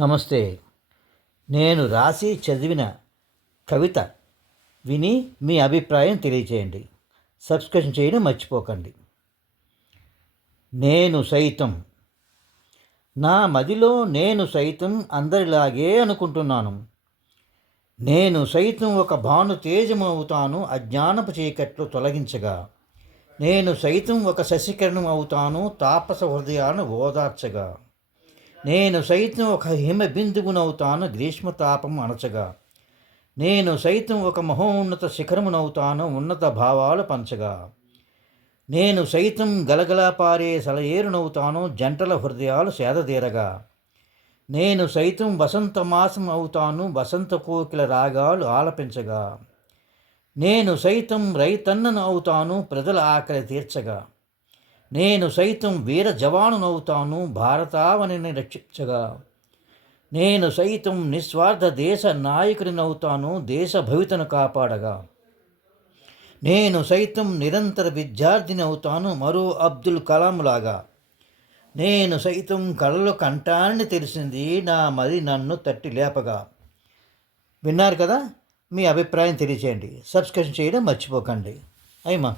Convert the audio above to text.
నమస్తే. నేను రాసి చదివిన కవిత విని మీ అభిప్రాయం తెలియచేయండి. సబ్స్క్రిప్షన్ చేయడం మర్చిపోకండి. నేను సైతం నా మదిలో నేను సైతం అందరిలాగే అనుకుంటున్నాను. నేను సైతం ఒక భాను తేజము అవుతాను అజ్ఞానపు చీకట్లు తొలగించగా. నేను సైతం ఒక శశికిరణం అవుతాను తాపస హృదయాలను ఓదార్చగా. నేను సైతం ఒక హిమ బిందువునవుతాను గ్రీష్మతాపం అణచగా. నేను సైతం ఒక మహోన్నత శిఖరమునవుతాను ఉన్నత భావాలు పంచగా. నేను సైతం గలగలా పారే సలయేరునవుతాను జంటల హృదయాలు సేదతీరగా. నేను సైతం వసంతమాసం అవుతాను వసంత కోకిల రాగాలు ఆలపించగా. నేను సైతం రైతన్నను అవుతాను ప్రజల ఆకలి తీర్చగా. నేను సైతం వీర జవానునవుతాను భారతావనిని రక్షించగా. నేను సైతం నిస్వార్థ దేశ నాయకుడినవుతాను దేశ భవితను కాపాడగా. నేను సైతం నిరంతర విద్యార్థిని అవుతాను మరో అబ్దుల్ కలాం లాగా. నేను సైతం కళ్ళలో కంటాన్ని తెలిసింది నా మరి నన్ను తట్టి లేపగా. విన్నారు కదా? మీ అభిప్రాయం తెలియచేయండి. సబ్స్క్రిప్షన్ చేయడం మర్చిపోకండి. అయిమా.